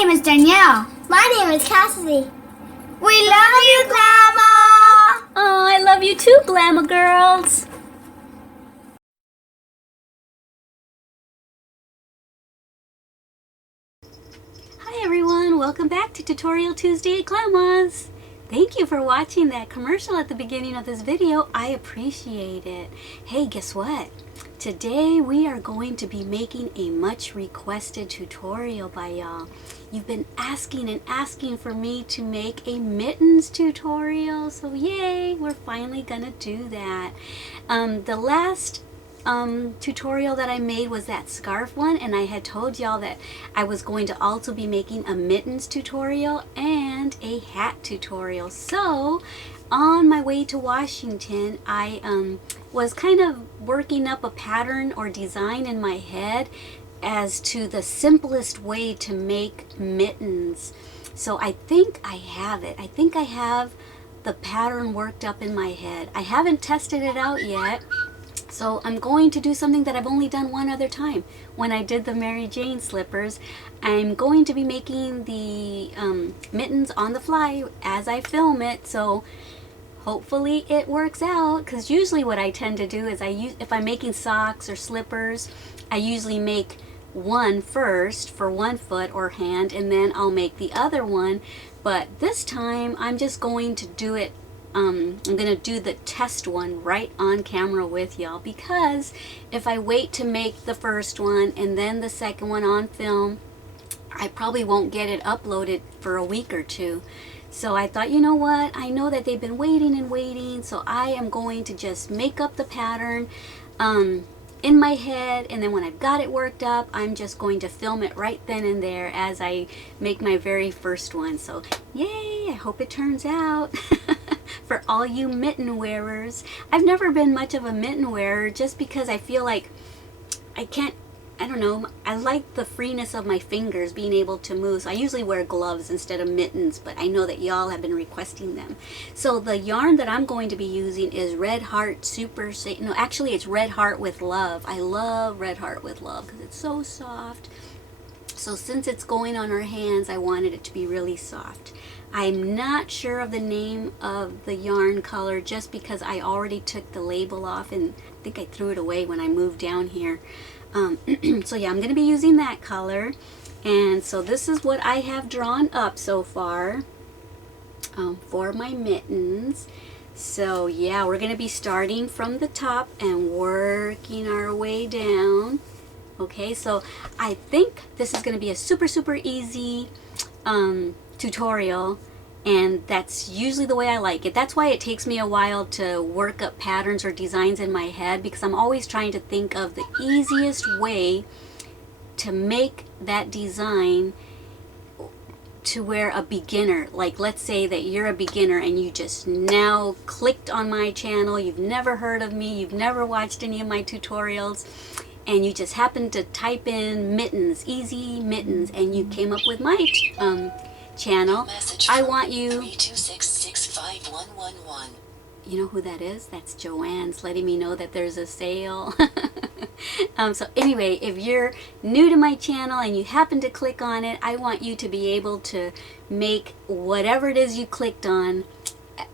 name is Danielle. My name is Cassidy. We love you, Glama! Oh, I love you too, Glama girls. Hi everyone, welcome back to Tutorial Tuesday at Glama's. Thank you for watching that commercial at the beginning of this video. I appreciate it. Hey, guess what? Today we are going to be making a much requested tutorial by y'all. You've been asking and asking for me to make a mittens tutorial, so yay, we're finally gonna do that. The last tutorial that I made was that scarf one, and I had told y'all that I was going to also be making a mittens tutorial and a hat tutorial. So on my way to Washington, I was kind of working up a pattern or design in my head as to the simplest way to make mittens. So I think I have it. I think I have the pattern worked up in my head. I haven't tested it out yet. So I'm going to do something that I've only done one other time. When I did the Mary Jane slippers, I'm going to be making the mittens on the fly as I film it. So hopefully it works out, because usually what I tend to do is if I'm making socks or slippers, I usually make one first for one foot or hand, and then I'll make the other one. But this time I'm just going to do it. I'm gonna do the test one right on camera with y'all, because if I wait to make the first one and then the second one on film, I probably won't get it uploaded for a week or two. So I thought, you know what, I know that they've been waiting and waiting, so I am going to just make up the pattern in my head, and then when I've got it worked up, I'm just going to film it right then and there as I make my very first one. So yay, I hope it turns out. For all you mitten wearers. I've never been much of a mitten wearer, just because I feel like I don't know, I like the freeness of my fingers being able to move. So I usually wear gloves instead of mittens, but I know that y'all have been requesting them. So the yarn that I'm going to be using is Red Heart Super, no, actually it's Red Heart with Love. I love Red Heart with Love because it's so soft. So since it's going on our hands, I wanted it to be really soft. I'm not sure of the name of the yarn color, just because I already took the label off, and I think I threw it away when I moved down here. So yeah, I'm going to be using that color. And so this is what I have drawn up so far for my mittens. So yeah, we're going to be starting from the top and working our way down. Okay, so I think this is going to be a super easy tutorial, and that's usually the way I like it. That's why it takes me a while to work up patterns or designs in my head, because I'm always trying to think of the easiest way to make that design to where a beginner, like let's say that you're a beginner and you just now clicked on my channel, you've never heard of me, you've never watched any of my tutorials, and you just happened to type in mittens, easy mittens, and you came up with my channel. I want you, you know who that is? That's Joanne's letting me know that there's a sale. So anyway, if you're new to my channel and you happen to click on it, I want you to be able to make whatever it is you clicked on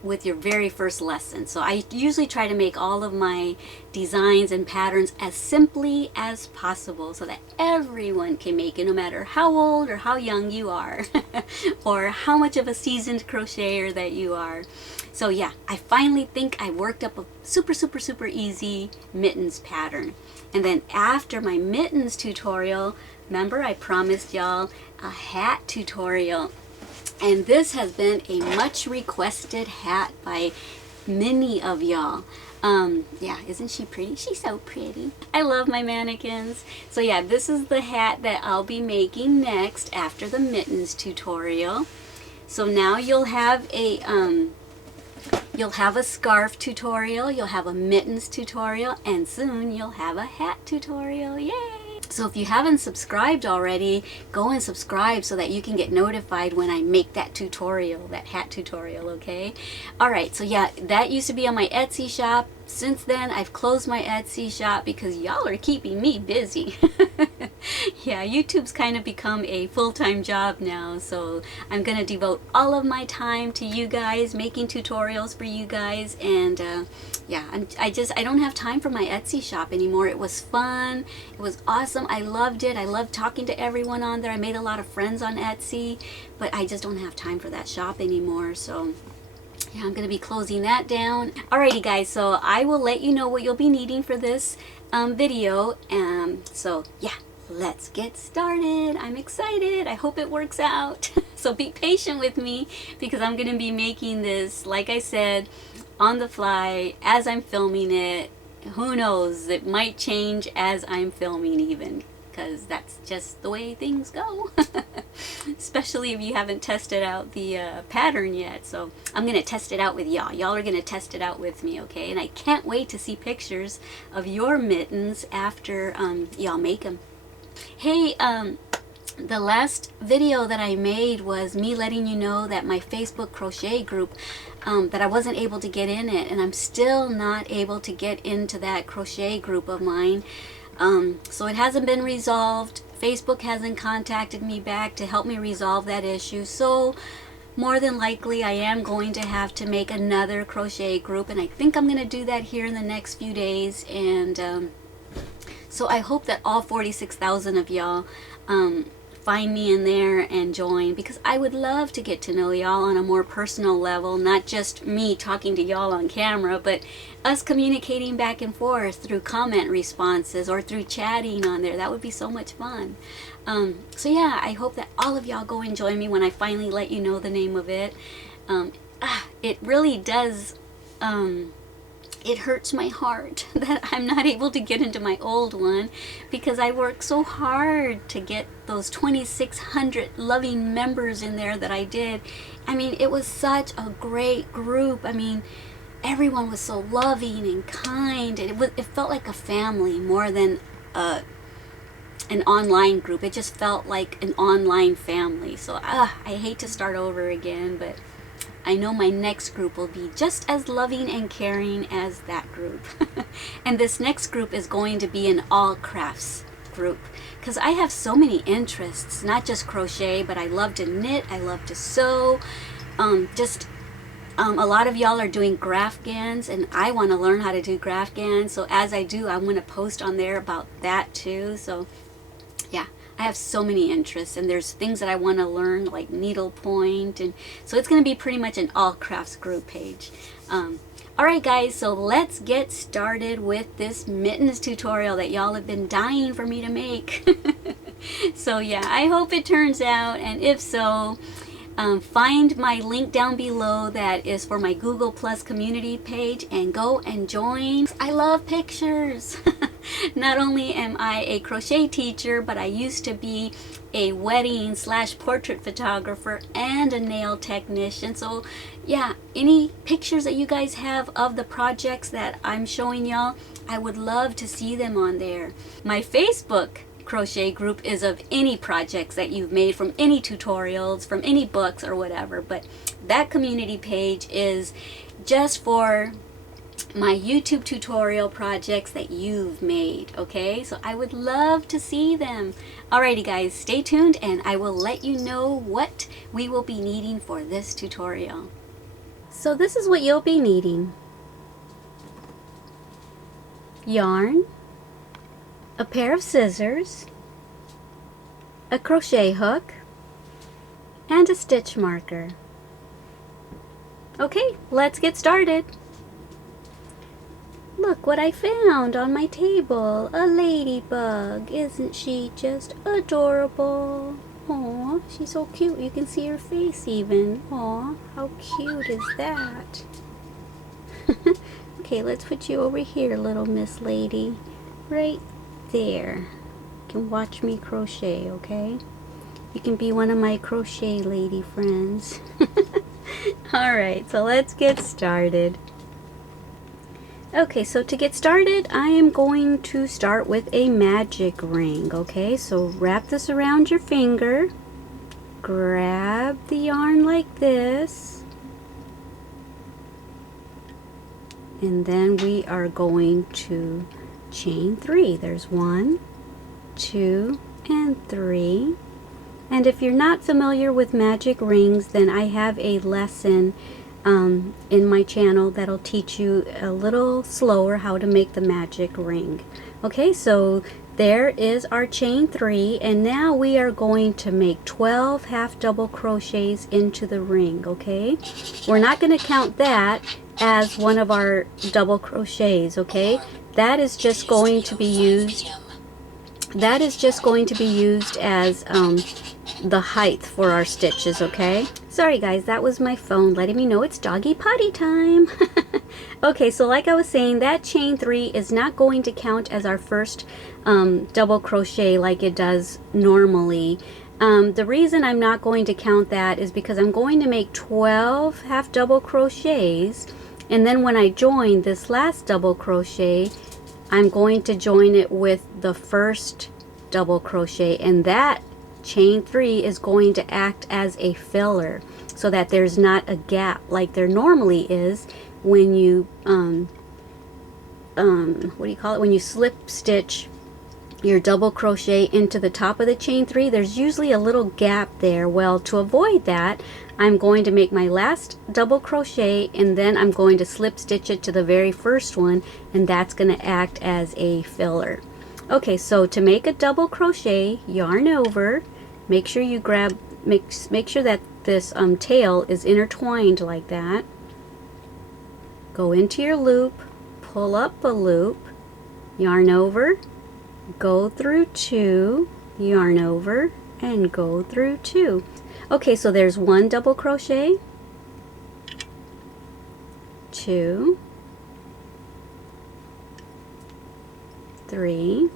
with your very first lesson. So I usually try to make all of my designs and patterns as simply as possible so that everyone can make it, no matter how old or how young you are or how much of a seasoned crocheter that you are. So yeah, I finally think I worked up a super easy mittens pattern. And then after my mittens tutorial, remember I promised y'all a hat tutorial. And this has been a much requested hat by many of y'all. Yeah, isn't she pretty? She's so pretty. I love my mannequins. So yeah, this is the hat that I'll be making next after the mittens tutorial. So now you'll have a scarf tutorial, you'll have a mittens tutorial, and soon you'll have a hat tutorial. Yay! So if you haven't subscribed already, go and subscribe so that you can get notified when I make that tutorial, that hat tutorial, okay? Alright, so yeah, that used to be on my Etsy shop. Since then, I've closed my Etsy shop because y'all are keeping me busy. Yeah, YouTube's kind of become a full-time job now, so I'm gonna devote all of my time to you guys, making tutorials for you guys, and yeah, I don't have time for my Etsy shop anymore. It was fun, it was awesome, I loved it, I loved talking to everyone on there, I made a lot of friends on Etsy, but I just don't have time for that shop anymore, so yeah, I'm gonna be closing that down. Alrighty guys, so I will let you know what you'll be needing for this video, so yeah, let's get started. I'm excited. I hope it works out. So be patient with me because I'm going to be making this, like I said, on the fly as I'm filming it. Who knows? It might change as I'm filming even, because that's just the way things go. Especially if you haven't tested out the pattern yet. So I'm going to test it out with y'all. Y'all are going to test it out with me, okay? And I can't wait to see pictures of your mittens after y'all make them. Hey, the last video that I made was me letting you know that my Facebook crochet group, that I wasn't able to get in it, and I'm still not able to get into that crochet group of mine. So it hasn't been resolved. Facebook hasn't contacted me back to help me resolve that issue. So more than likely I am going to have to make another crochet group, and I think I'm going to do that here in the next few days. And so I hope that all 46,000 of y'all find me in there and join, because I would love to get to know y'all on a more personal level, not just me talking to y'all on camera, but us communicating back and forth through comment responses or through chatting on there. That would be so much fun. So yeah, I hope that all of y'all go and join me when I finally let you know the name of it. It really does it hurts my heart that I'm not able to get into my old one, because I worked so hard to get those 2,600 loving members in there that I did. I mean, it was such a great group. I mean, everyone was so loving and kind. It felt like a family more than an online group. It just felt like an online family. So I hate to start over again, but I know my next group will be just as loving and caring as that group. And this next group is going to be an all crafts group, because I have so many interests, not just crochet, but I love to knit, I love to sew. A lot of y'all are doing Grafgans, and I want to learn how to do Grafgans. So as I do, I'm going to post on there about that too. So yeah, I have so many interests, and there's things that I want to learn, like needlepoint, and so it's going to be pretty much an all crafts group page. Alright guys, so let's get started with this mittens tutorial that y'all have been dying for me to make. So yeah, I hope it turns out, and if so, find my link down below that is for my Google Plus community page and go and join. I love pictures. Not only am I a crochet teacher, but I used to be a wedding / portrait photographer and a nail technician. So yeah, any pictures that you guys have of the projects that I'm showing y'all, I would love to see them on there. My Facebook crochet group is of any projects that you've made, from any tutorials, from any books or whatever, but that community page is just for my YouTube tutorial projects that you've made, okay? So I would love to see them. Alrighty guys, stay tuned and I will let you know what we will be needing for this tutorial. So this is what you'll be needing: yarn, a pair of scissors, a crochet hook, and a stitch marker. Okay, let's get started. Look what I found on my table, a ladybug. Isn't she just adorable? Aw, she's so cute. You can see her face even. Aw, how cute is that? Okay, let's put you over here, little Miss Lady. Right there. You can watch me crochet, okay? You can be one of my crochet lady friends. Alright, so let's get started. Okay, so to get started, I am going to start with a magic ring, okay? So wrap this around your finger, grab the yarn like this, and then we are going to chain 3. There's 1, 2, and 3. And if you're not familiar with magic rings, then I have a lesson in my channel that'll teach you a little slower how to make the magic ring. Okay, so there is our chain 3, and now we are going to make 12 half double crochets into the ring. Okay, we're not going to count that as one of our double crochets. Okay, that is just going to be used as the height for our stitches. Okay, sorry guys, that was my phone letting me know it's doggy potty time. Okay, so like I was saying, that chain 3 is not going to count as our first double crochet like it does normally. The reason I'm not going to count that is because I'm going to make 12 half double crochets, and then when I join this last double crochet, I'm going to join it with the first double crochet, and that chain 3 is going to act as a filler so that there's not a gap like there normally is when you what do you call it, when you slip stitch your double crochet into the top of the chain 3. There's usually a little gap there. Well, to avoid that, I'm going to make my last double crochet, and then I'm going to slip stitch it to the very first one, and that's going to act as a filler. Okay, so to make a double crochet, yarn over, make sure you grab, make sure that this tail is intertwined like that. Go into your loop, pull up a loop, yarn over, go through 2, yarn over, and go through 2. Okay, so there's 1 double crochet, 2, 3,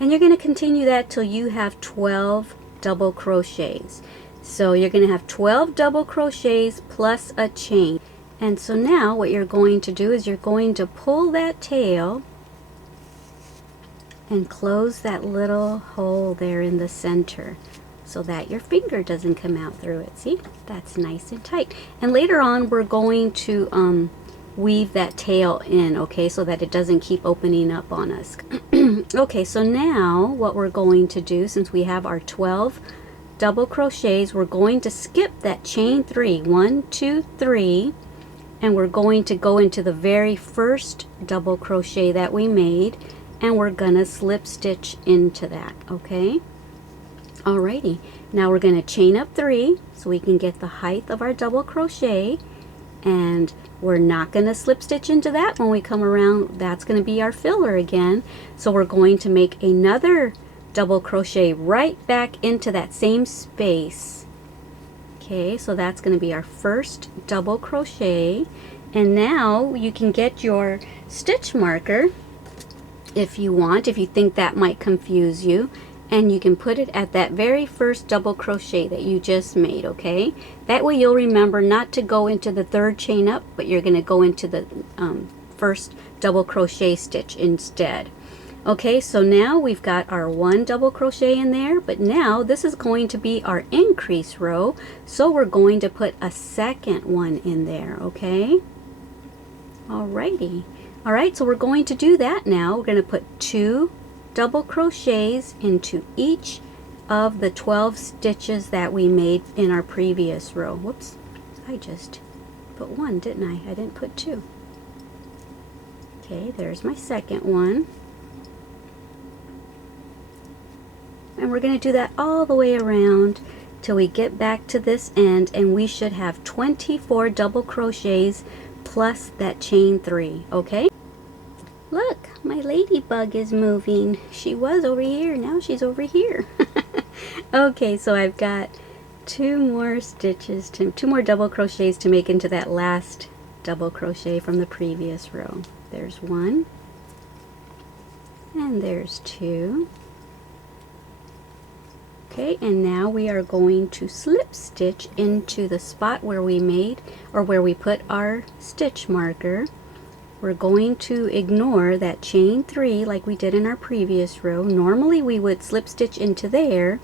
and you're going to continue that till you have 12 double crochets. So you're going to have 12 double crochets plus a chain. And so now what you're going to do is you're going to pull that tail and close that little hole there in the center so that your finger doesn't come out through it. See, that's nice and tight. And later on we're going to weave that tail in, okay, so that it doesn't keep opening up on us. Okay, so now what we're going to do, since we have our 12 double crochets, we're going to skip that chain 3, 1, 2, 3, and we're going to go into the very first double crochet that we made, and we're gonna slip stitch into that. Okay, alrighty, now we're gonna chain up 3 so we can get the height of our double crochet, and we're not gonna slip stitch into that when we come around. That's gonna be our filler again, so we're going to make another double crochet right back into that same space. Okay, so that's going to be our first double crochet, and now you can get your stitch marker if you want, if you think that might confuse you, and you can put it at that very first double crochet that you just made. Okay, that way you'll remember not to go into the 3rd chain up, but you're going to go into the first double crochet stitch instead. Okay, so now we've got our 1 double crochet in there, but now this is going to be our increase row, so we're going to put a second one in there. Okay, alrighty, alright, so we're going to do that now. We're going to put 2 double crochets into each of the 12 stitches that we made in our previous row. Whoops, I just put 1, didn't I? I didn't put 2. Okay, there's my second one. And we're going to do that all the way around till we get back to this end, and we should have 24 double crochets plus that chain 3. Okay, look, my ladybug is moving. She was over here, now she's over here. Okay, so I've got 2 more stitches, 2 more double crochets to make into that last double crochet from the previous row. There's 1, and there's 2. Okay, and now we are going to slip stitch into the spot where we made, or where we put our stitch marker. We're going to ignore that chain 3 like we did in our previous row. Normally we would slip stitch into there,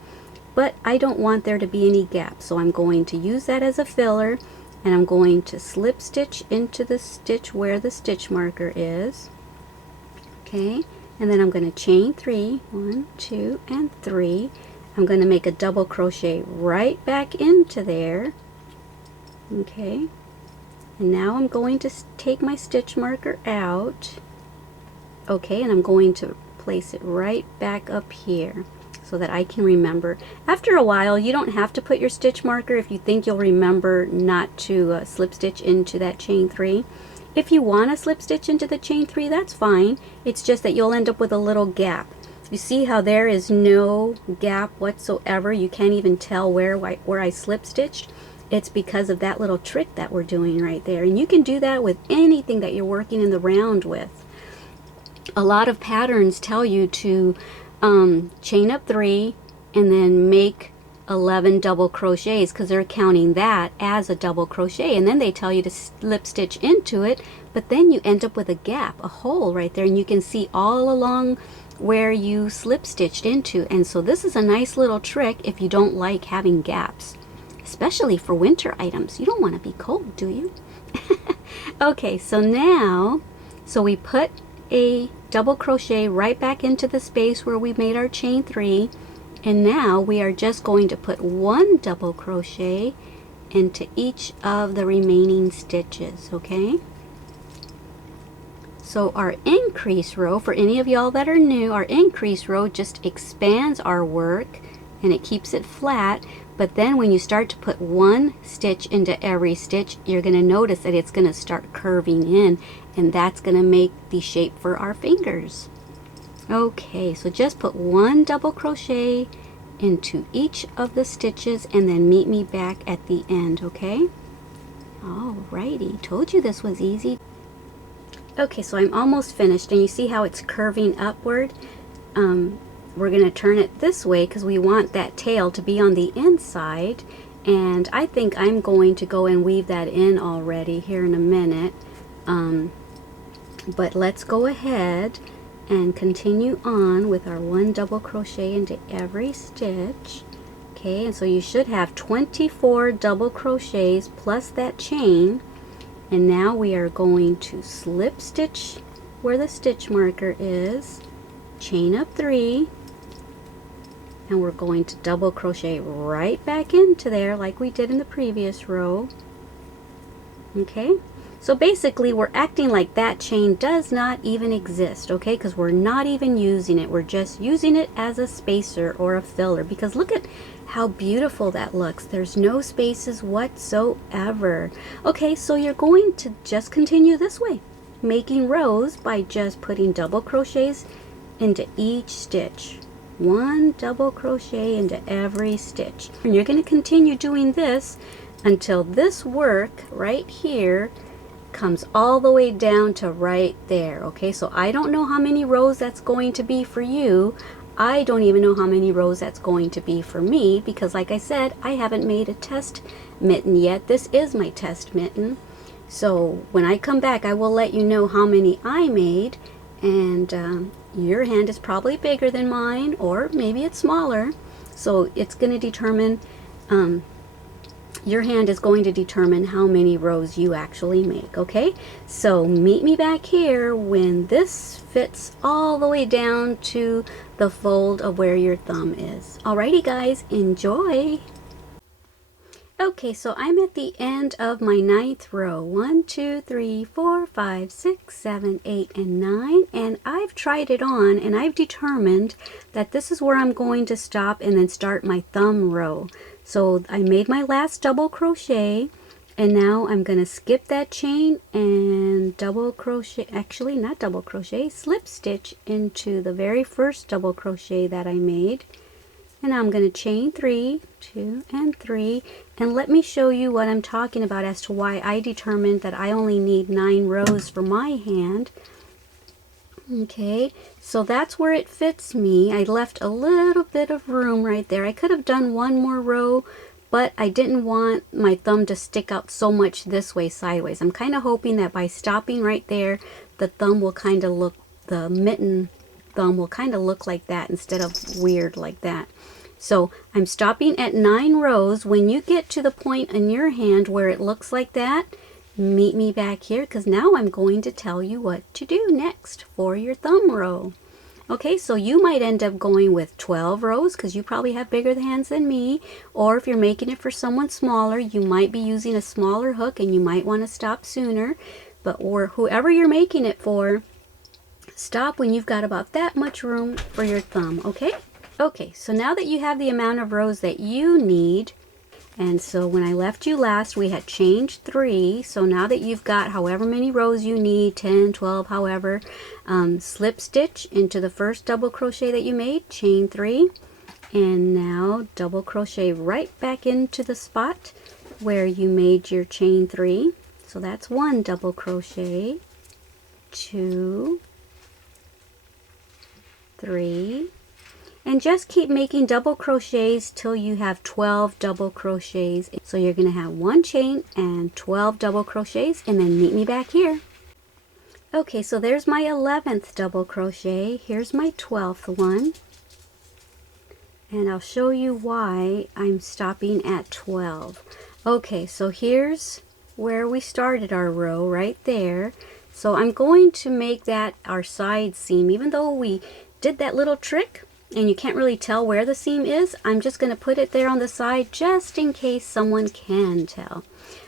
but I don't want there to be any gaps, so I'm going to use that as a filler, and I'm going to slip stitch into the stitch where the stitch marker is. Okay, and then I'm going to chain 3, 1, 2, and 3. I'm going to make a double crochet right back into there. Okay, and now I'm going to take my stitch marker out. Okay, and I'm going to place it right back up here so that I can remember. After a while, you don't have to put your stitch marker if you think you'll remember not to slip stitch into that chain 3. If you want to slip stitch into the chain 3, that's fine. It's just that you'll end up with a little gap. You see how there is no gap whatsoever? You can't even tell where I slip stitched. It's because of that little trick that we're doing right there. And you can do that with anything that you're working in the round with. A lot of patterns tell you to chain up 3 and then make 11 double crochets because they're counting that as a double crochet, and then they tell you to slip stitch into it, but then you end up with a gap, a hole right there, and you can see all along where you slip stitched into. And so this is a nice little trick if you don't like having gaps, especially for winter items. You don't want to be cold, do you? Okay, so now, so we put a double crochet right back into the space where we made our chain 3, and now we are just going to put 1 double crochet into each of the remaining stitches. Okay, so our increase row, for any of y'all that are new, our increase row just expands our work and it keeps it flat. But then when you start to put 1 stitch into every stitch, you're going to notice that it's going to start curving in, and that's going to make the shape for our fingers. Okay, so just put 1 double crochet into each of the stitches and then meet me back at the end. Okay, alrighty, told you this was easy. Okay, so I'm almost finished, and you see how it's curving upward. We're going to turn it this way because we want that tail to be on the inside, and I think I'm going to go and weave that in already here in a minute. But let's go ahead and continue on with our 1 double crochet into every stitch. Okay, and so you should have 24 double crochets plus that chain, and now we are going to slip stitch where the stitch marker is, chain up 3, and we're going to double crochet right back into there like we did in the previous row. Okay, so basically we're acting like that chain does not even exist, okay, because we're not even using it. We're just using it as a spacer or a filler, because look at how beautiful that looks. There's no spaces whatsoever. Okay, so you're going to just continue this way, making rows by just putting double crochets into each stitch. 1 double crochet into every stitch, and you're going to continue doing this until this work right here comes all the way down to right there. Okay, so I don't know how many rows that's going to be for you. I don't even know how many rows that's going to be for me, because like I said, I haven't made a test mitten yet. This is my test mitten, so when I come back I will let you know how many I made. And your hand is probably bigger than mine, or maybe it's smaller, so it's going to determine, your hand is going to determine how many rows you actually make. Okay, so meet me back here when this fits all the way down to the fold of where your thumb is. Alrighty guys, enjoy. Okay, so I'm at the end of my 9th row. 1, 2, 3, 4, 5, 6, 7, 8, and 9. And I've tried it on, and I've determined that this is where I'm going to stop and then start my thumb row. So I made my last double crochet, and now I'm going to skip that chain and double crochet, actually not double crochet, slip stitch into the very first double crochet that I made. And I'm going to chain 3, 2, and 3, and let me show you what I'm talking about as to why I determined that I only need 9 rows for my hand. Okay, so that's where it fits me. I left a little bit of room right there. I could have done 1 more row, but I didn't want my thumb to stick out so much this way sideways. I'm kind of hoping that by stopping right there, the thumb will kind of look, the mitten thumb will kind of look like that instead of weird like that. So I'm stopping at 9 rows. When you get to the point in your hand where it looks like that, meet me back here, because now I'm going to tell you what to do next for your thumb row. Okay, so you might end up going with 12 rows because you probably have bigger hands than me, or if you're making it for someone smaller, you might be using a smaller hook and you might want to stop sooner. But or whoever you're making it for, stop when you've got about that much room for your thumb, okay? Okay, so now that you have the amount of rows that you need, and so when I left you last, we had chained 3. So now that you've got however many rows you need, 10, 12, however, slip stitch into the first double crochet that you made, chain 3, and now double crochet right back into the spot where you made your chain 3. So that's 1 double crochet, 2, 3, and just keep making double crochets till you have 12 double crochets. So you're going to have 1 chain and 12 double crochets, and then meet me back here. Okay, so there's my 11th double crochet. Here's my 12th one, and I'll show you why I'm stopping at 12. Okay, so here's where we started our row, right there. So I'm going to make that our side seam. Even though we did that little trick and you can't really tell where the seam is, I'm just going to put it there on the side just in case someone can tell.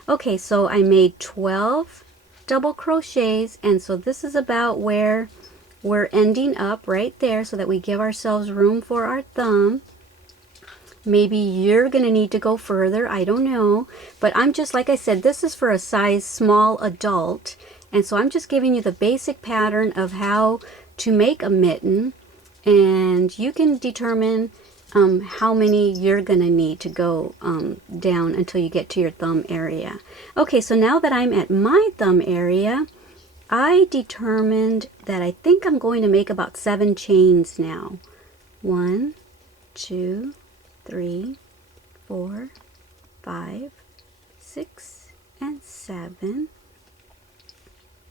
Okay, so I made 12 double crochets, and so this is about where we're ending up, right there, so that we give ourselves room for our thumb. Maybe you're going to need to go further, I don't know, but I'm just, like I said, this is for a size small adult, and so I'm just giving you the basic pattern of how to make a mitten, and you can determine how many you're going to need to go down until you get to your thumb area. Okay, so now that I'm at my thumb area, I determined that I think I'm going to make about 7 chains now. 1, 2, 3, 4, 5, 6, and 7.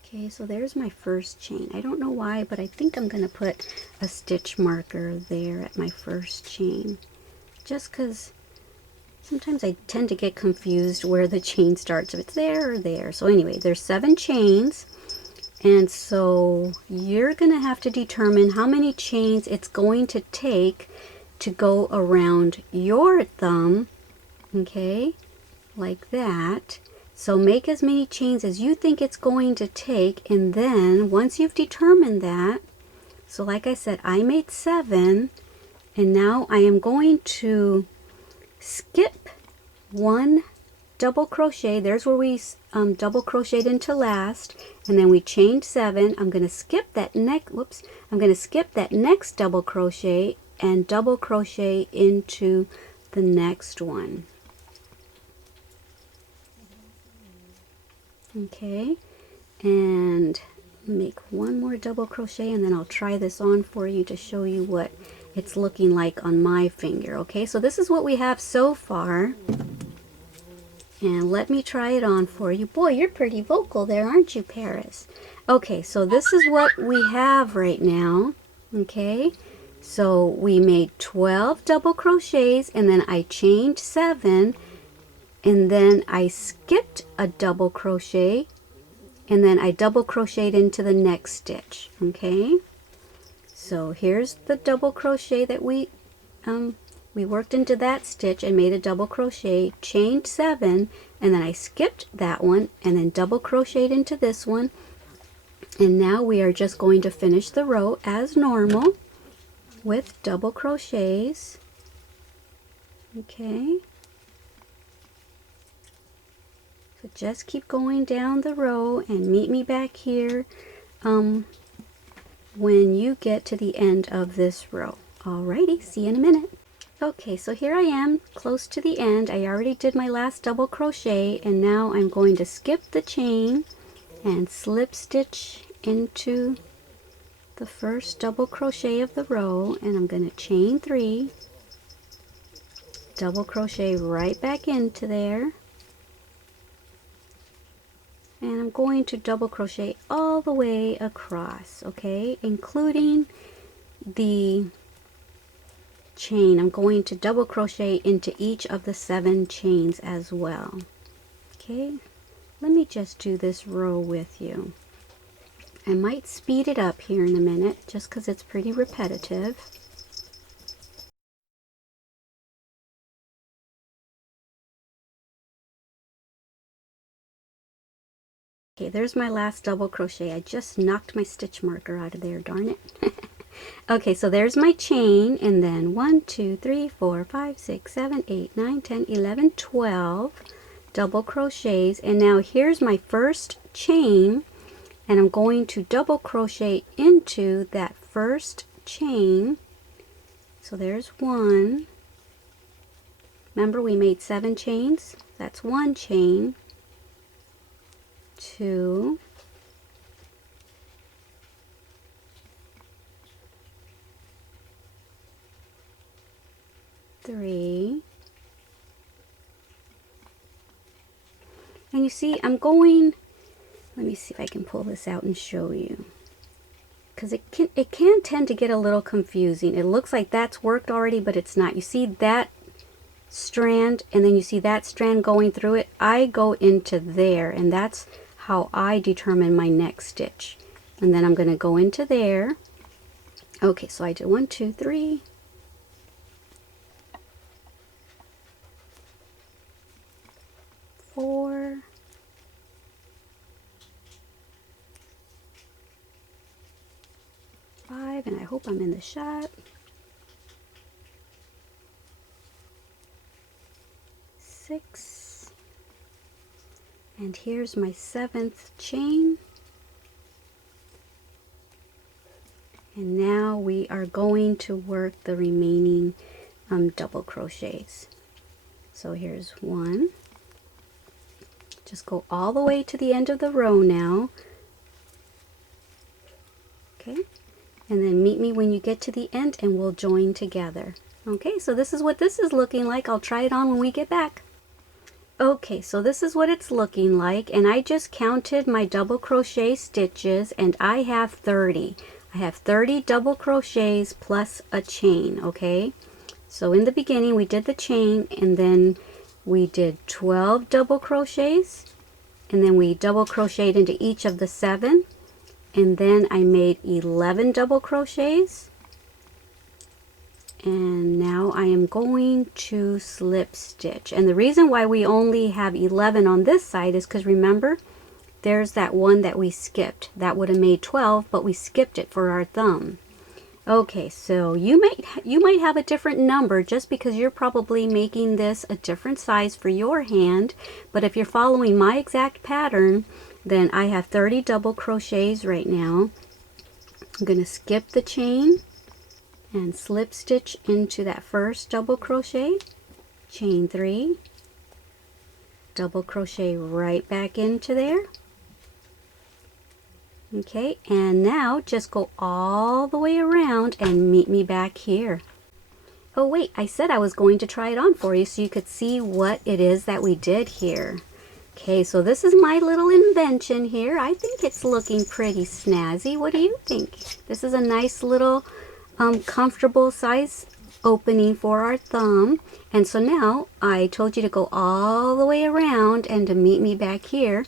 Okay, so there's my first chain. I don't know why, but I think I'm going to put a stitch marker there at my first chain, just because sometimes I tend to get confused where the chain starts, if it's there or there. So anyway, there's 7 chains, and so you're going to have to determine how many chains it's going to take to go around your thumb, okay, like that. So make as many chains as you think it's going to take, and then once you've determined that, so like I said, I made 7, and now I am going to skip 1 double crochet. There's where we double crocheted into last, and then we chained 7. I'm going to skip that I'm going to skip that next double crochet and double crochet into the next one. Okay, and make 1 more double crochet, and then I'll try this on for you to show you what it's looking like on my finger. Okay, so this is what we have so far, and let me try it on for you. Boy, you're pretty vocal there, aren't you, Paris? Okay, so this is what we have right now. Okay, so we made 12 double crochets, and then I chained 7, and then I skipped a double crochet, and then I double crocheted into the next stitch. Okay, so here's the double crochet that we worked into that stitch and made a double crochet, chained 7, and then I skipped that one and then double crocheted into this one, and now we are just going to finish the row as normal with double crochets. Okay, so just keep going down the row and meet me back here when you get to the end of this row. Alrighty, see you in a minute. Okay, so here I am close to the end. I already did my last double crochet, and now I'm going to skip the chain and slip stitch into the first double crochet of the row, and I'm going to chain 3, double crochet right back into there, and I'm going to double crochet all the way across, okay, including the chain. I'm going to double crochet into each of the 7 chains as well. Okay, let me just do this row with you. I might speed it up here in a minute just because it's pretty repetitive. Okay, there's my last double crochet. I just knocked my stitch marker out of there, darn it. Okay, so there's my chain, and then 1, 2, 3, 4, 5, 6, 7, 8, 9, 10, 11, 12 double crochets. And now here's my first chain, and I'm going to double crochet into that first chain. So there's 1. Remember, we made 7 chains. That's 1 chain. 2, 3, and you see I'm going, let me see if I can pull this out and show you, because it can tend to get a little confusing. It looks like that's worked already, but it's not. You see that strand, and then you see that strand going through it. I go into there, and that's how I determine my next stitch. And then I'm going to go into there. Okay, so I did 1, 2, 3, 4, 5, and I hope I'm in the shot. 6. And here's my 7th chain. And now we are going to work the remaining double crochets. So here's 1. Just go all the way to the end of the row now. Okay. And then meet me when you get to the end and we'll join together. Okay, so this is what this is looking like. I'll try it on when we get back. Okay, so this is what it's looking like, and I just counted my double crochet stitches, and I have 30. I have 30 double crochets plus a chain, okay? So in the beginning we did the chain, and then we did 12 double crochets, and then we double crocheted into each of the 7, and then I made 11 double crochets. And now I am going to slip stitch. And the reason why we only have 11 on this side is because remember, there's that one that we skipped. That would have made 12, but we skipped it for our thumb. Okay, so you might have a different number just because you're probably making this a different size for your hand. But if you're following my exact pattern, then I have 30 double crochets right now. I'm going to skip the chain and slip stitch into that first double crochet, chain 3, double crochet right back into there. Okay, and now just go all the way around and meet me back here. Oh wait, I said I was going to try it on for you so you could see what it is that we did here. Okay, so this is my little invention here. I think it's looking pretty snazzy. What do you think? This is a nice little comfortable size opening for our thumb. And so now I told you to go all the way around and to meet me back here.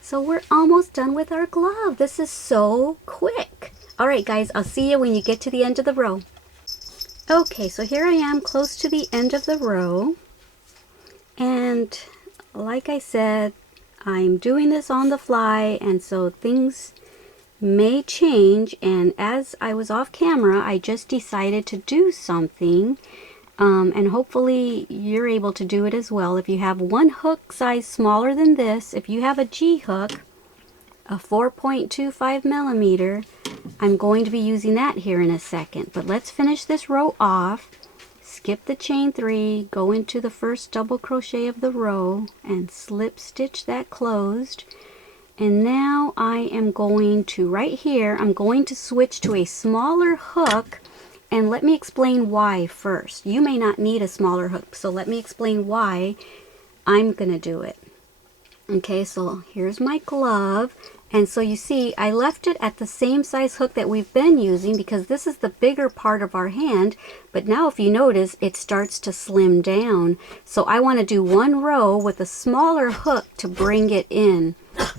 So we're almost done with our glove. This is so quick. All right guys, I'll see you when you get to the end of the row. Okay, so here I am close to the end of the row, and like I said, I'm doing this on the fly, and so things may change. And as I was off camera, I just decided to do something, and hopefully you're able to do it as well. If you have one hook size smaller than this, if you have a G hook, a 4.25 millimeter, I'm going to be using that here in a second. But let's finish this row off. Skip the chain 3, go into the first double crochet of the row and slip stitch that closed. And now I am going to, right here, I'm going to switch to a smaller hook, and let me explain why first. You may not need a smaller hook, so let me explain why I'm going to do it. Okay, so here's my glove, and so you see I left it at the same size hook that we've been using because this is the bigger part of our hand, but now if you notice it starts to slim down. So I want to do one row with a smaller hook to bring it in.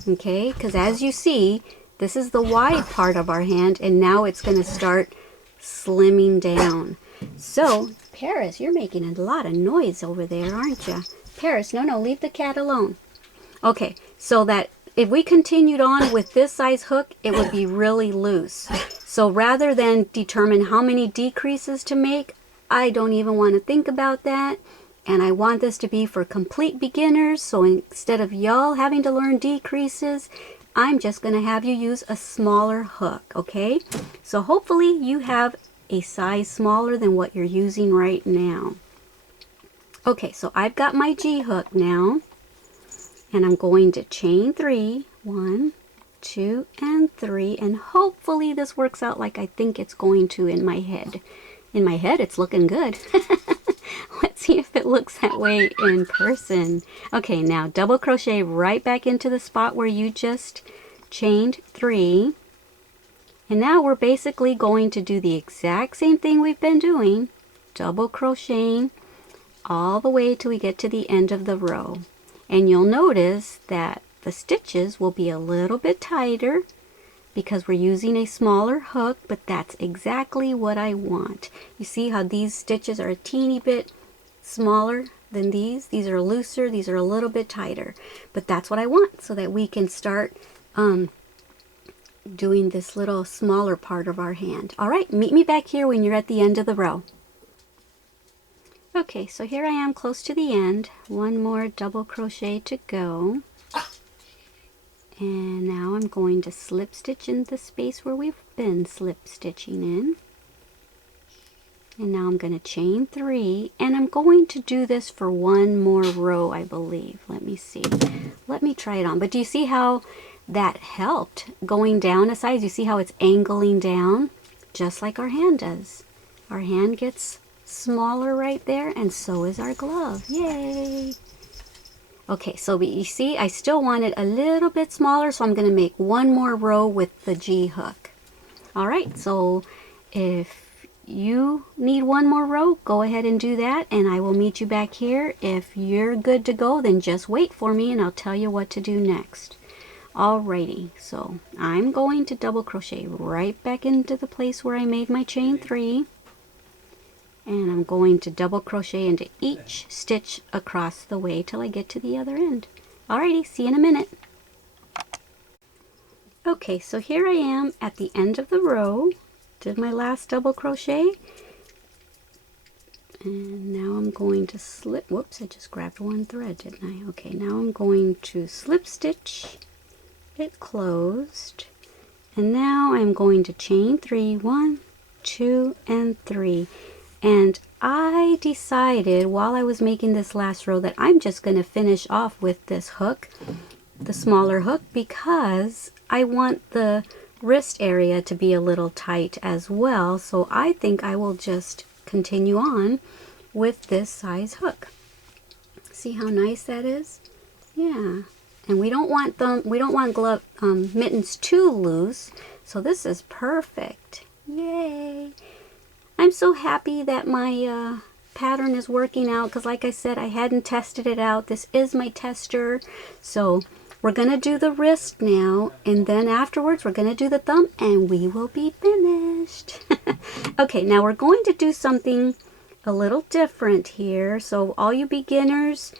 Okay, because as you see, This is the wide part of our hand, and now it's going to start slimming down. So, Paris, you're making a lot of noise over there, aren't you? Paris, no, leave the cat alone. Okay, so that if we continued on with this size hook, it would be really loose. So rather than determine how many decreases to make, I don't even want to think about that. And I want this to be for complete beginners. So instead of y'all having to learn decreases, I'm just going to have you use a smaller hook, okay? So hopefully you have a size smaller than what you're using right now. Okay, so I've got my G hook now. And I'm going to chain 3, 1, 2, and 3, and hopefully this works out like I think it's going to in my head. In my head, it's looking good. Let's see if it looks that way in person. Okay, now double crochet right back into the spot where you just chained 3. And now we're basically going to do the exact same thing we've been doing, double crocheting all the way till we get to the end of the row. And you'll notice that the stitches will be a little bit tighter because we're using a smaller hook, but that's exactly what I want. You see how these stitches are a teeny bit smaller than these? These are looser, these are a little bit tighter, but that's what I want so that we can start doing this little smaller part of our hand. All right, meet me back here when you're at the end of the row. Okay, so here I am close to the end. One more double crochet to go. And now I'm going to slip stitch in the space where we've been slip stitching in. And now I'm going to chain 3, and I'm going to do this for one more row, I believe. Let me see. Let me try it on. But do you see how that helped going down a size? You see how it's angling down? Just like our hand does. Our hand gets smaller right there, and so is our glove. Yay! Okay, so you see I still want it a little bit smaller, so I'm going to make one more row with the G hook. All right, so if you need one more row, go ahead and do that, and I will meet you back here. If you're good to go, then just wait for me and I'll tell you what to do next. Alrighty, so I'm going to double crochet right back into the place where I made my chain 3. And I'm going to double crochet into each stitch across the way till I get to the other end. Alrighty, see you in a minute. Okay, so here I am at the end of the row. Did my last double crochet. And now I'm going to slip, whoops, I just grabbed one thread, didn't I? Okay, now I'm going to slip stitch it closed. And now I'm going to chain 3, 1, 2, and 3. And I decided while I was making this last row that I'm just going to finish off with this hook, the smaller hook, because I want the wrist area to be a little tight as well. So I think I will just continue on with this size hook. See how nice that is? Yeah. And we don't want glove mittens too loose, so this is perfect. Yay! I'm so happy that my pattern is working out because, like I said, I hadn't tested it out. This is my tester. So we're going to do the wrist now, and then afterwards we're going to do the thumb, and we will be finished. Okay, now we're going to do something a little different here. So all you beginners,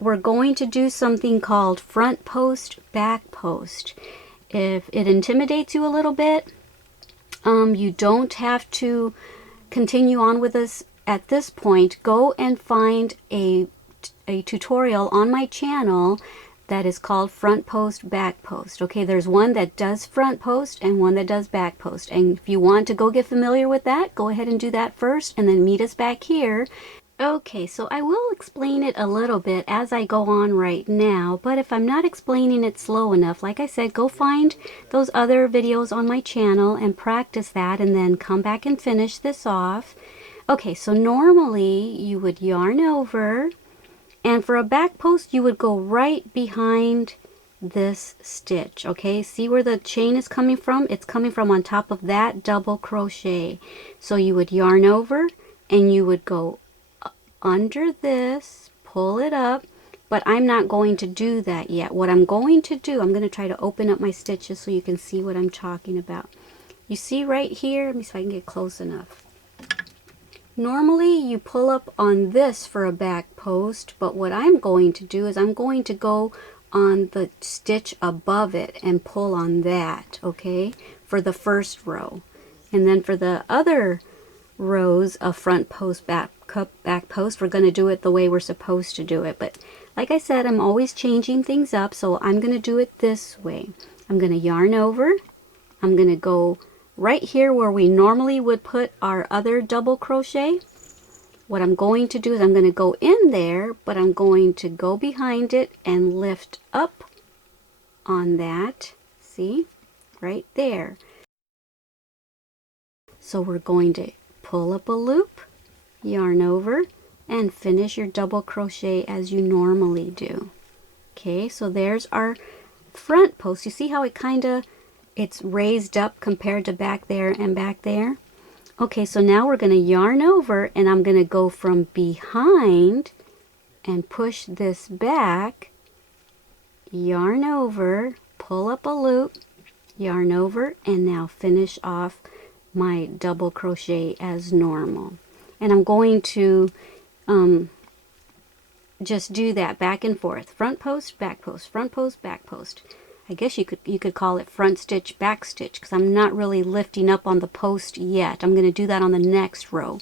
we're going to do something called front post, back post. If it intimidates you a little bit, you don't have to continue on with us at this point. Go and find a tutorial on my channel that is called front post, back post. Okay, there's one that does front post and one that does back post. And if you want to go get familiar with that, go ahead and do that first and then meet us back here. Okay, so I will explain it a little bit as I go on right now, but if I'm not explaining it slow enough, like I said, go find those other videos on my channel and practice that, and then come back and finish this off. Okay, so normally you would yarn over, and for a back post you would go right behind this stitch. Okay, see where the chain is coming from? It's coming from on top of that double crochet. So you would yarn over and you would go under this, pull it up, but I'm not going to do that yet. What I'm going to do, I'm going to try to open up my stitches so you can see what I'm talking about. You see right here, let me see if I can get close enough. Normally you pull up on this for a back post, but what I'm going to do is I'm going to go on the stitch above it and pull on that, okay, for the first row. And then for the other rows of front post, back post, we're going to do it the way we're supposed to do it. But like I said, I'm always changing things up, so I'm going to do it this way. I'm going to yarn over. I'm going to go right here where we normally would put our other double crochet. What I'm going to do is I'm going to go in there, but I'm going to go behind it and lift up on that. See? Right there. So we're going to pull up a loop, yarn over, and finish your double crochet as you normally do. Okay, so there's our front post. You see how it it's raised up compared to back there and back there? Okay, so now we're going to yarn over, and I'm going to go from behind and push this back, yarn over, pull up a loop, yarn over, and now finish off my double crochet as normal. And I'm going to just do that back and forth, front post, back post, front post, back post. I guess you could call it front stitch, back stitch, because I'm not really lifting up on the post yet. I'm going to do that on the next row.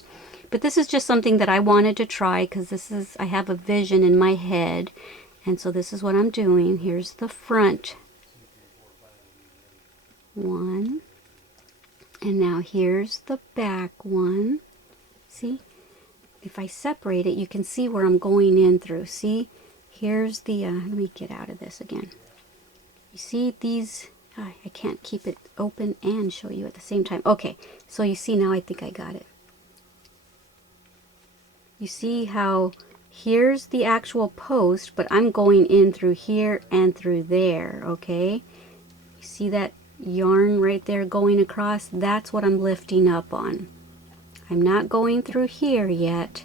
But this is just something that I wanted to try, because I have a vision in my head, and so this is what I'm doing. Here's the front one, and now here's the back one. See, if I separate it, you can see where I'm going in through. See, here's the let me get out of this again. You see these, I can't keep it open and show you at the same time. Okay, so you see now, I think I got it. You see how here's the actual post, but I'm going in through here and through there, okay? You see that yarn right there going across? That's what I'm lifting up on. I'm not going through here yet.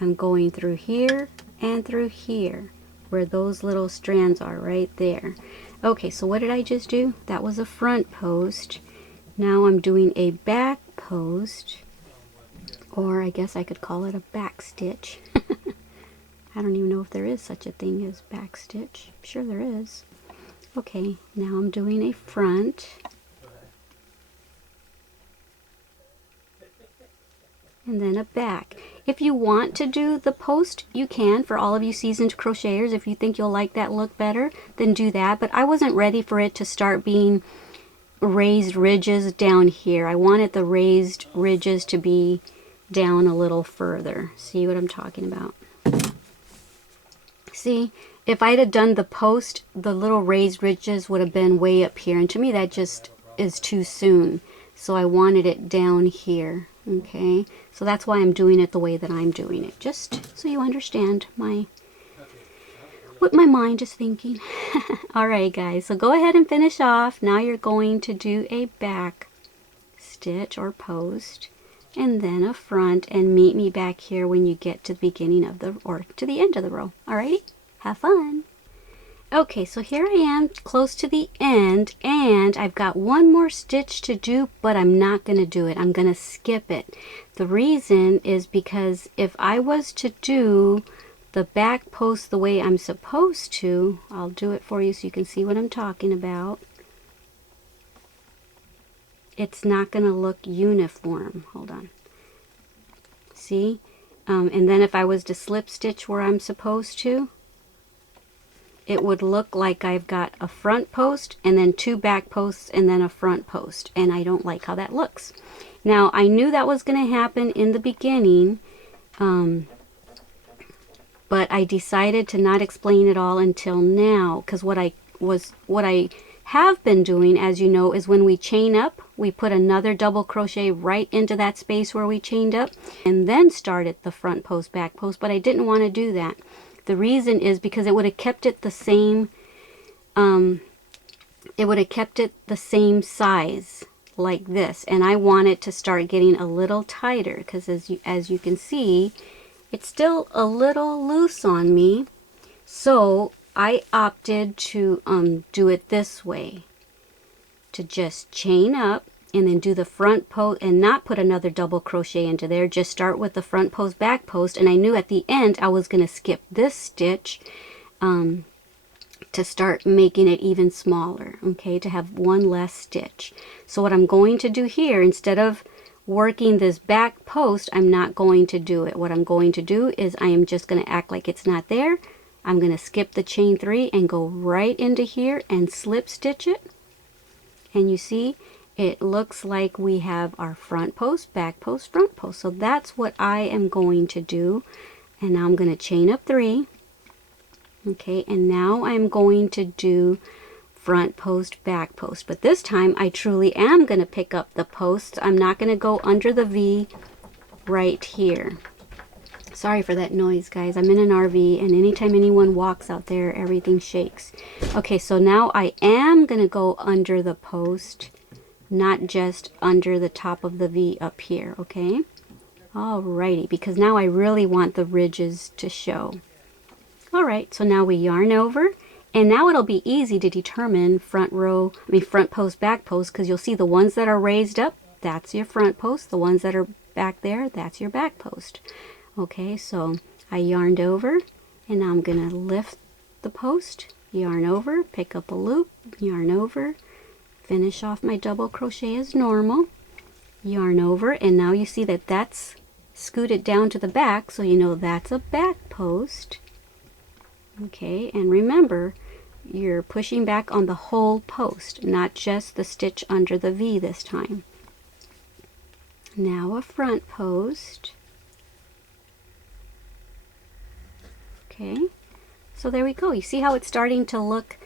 I'm going through here and through here, where those little strands are right there. Okay, so what did I just do? That was a front post. Now I'm doing a back post, or I guess I could call it a back stitch. I don't even know if there is such a thing as back stitch. I'm sure there is. Okay, now I'm doing a front. And then a back. If you want to do the post, you can. For all of you seasoned crocheters, if you think you'll like that look better, then do that. But I wasn't ready for it to start being raised ridges down here. I wanted the raised ridges to be down a little further. See what I'm talking about? See, if I'd have done the post, the little raised ridges would have been way up here. And to me, that just is too soon. So I wanted it down here. Okay, so that's why I'm doing it the way that I'm doing it, just so you understand what my mind is thinking. Alright guys, so go ahead and finish off. Now you're going to do a back stitch or post, and then a front, and meet me back here when you get to the beginning of the, or to the end of the row. Alrighty, have fun. Okay, so here I am close to the end, and I've got one more stitch to do, but I'm not going to do it. I'm going to skip it. The reason is because if I was to do the back post the way I'm supposed to, I'll do it for you so you can see what I'm talking about. It's not going to look uniform. Hold on. See? And then if I was to slip stitch where I'm supposed to, it would look like I've got a front post and then two back posts and then a front post, and I don't like how that looks. Now I knew that was going to happen in the beginning, but I decided to not explain it all until now, because what I have been doing, as you know, is when we chain up, we put another double crochet right into that space where we chained up and then started the front post, back post, but I didn't want to do that. The reason is because it would have kept it the same, size like this, and I want it to start getting a little tighter, because as you can see, it's still a little loose on me. So I opted to do it this way, to just chain up and then do the front post and not put another double crochet into there. Just start with the front post, back post, and I knew at the end I was going to skip this stitch to start making it even smaller, okay, to have one less stitch. So what I'm going to do here, instead of working this back post, I'm not going to do it. What I'm going to do is I am just going to act like it's not there. I'm going to skip the chain 3 and go right into here and slip stitch it. And you see, it looks like we have our front post, back post, front post. So that's what I am going to do. And now I'm going to chain up 3. Okay, and now I'm going to do front post, back post. But this time I truly am going to pick up the posts. I'm not going to go under the V right here. Sorry for that noise, guys. I'm in an RV, and anytime anyone walks out there, everything shakes. Okay, so now I am going to go under the post, not just under the top of the V up here, okay? Alrighty, because now I really want the ridges to show. Alright, so now we yarn over, and now it'll be easy to determine front post, back post, because you'll see the ones that are raised up, that's your front post. The ones that are back there, that's your back post. Okay, so I yarned over, and now I'm going to lift the post, yarn over, pick up a loop, yarn over, finish off my double crochet as normal, yarn over, and now you see that that's scooted down to the back, so you know that's a back post. Okay, and remember, you're pushing back on the whole post, not just the stitch under the V this time. Now a front post. Okay, so there we go. You see how it's starting to look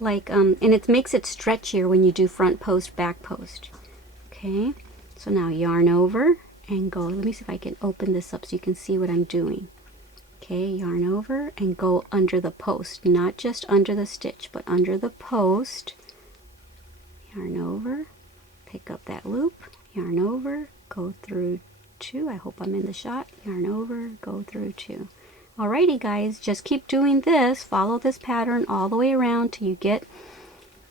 like, and it makes it stretchier when you do front post, back post. Okay, so now yarn over and go. Let me see if I can open this up so you can see what I'm doing. Okay, yarn over and go under the post, not just under the stitch, but under the post. Yarn over, pick up that loop, yarn over, go through 2. I hope I'm in the shot. Yarn over, go through 2. Alrighty guys, just keep doing this. Follow this pattern all the way around till you get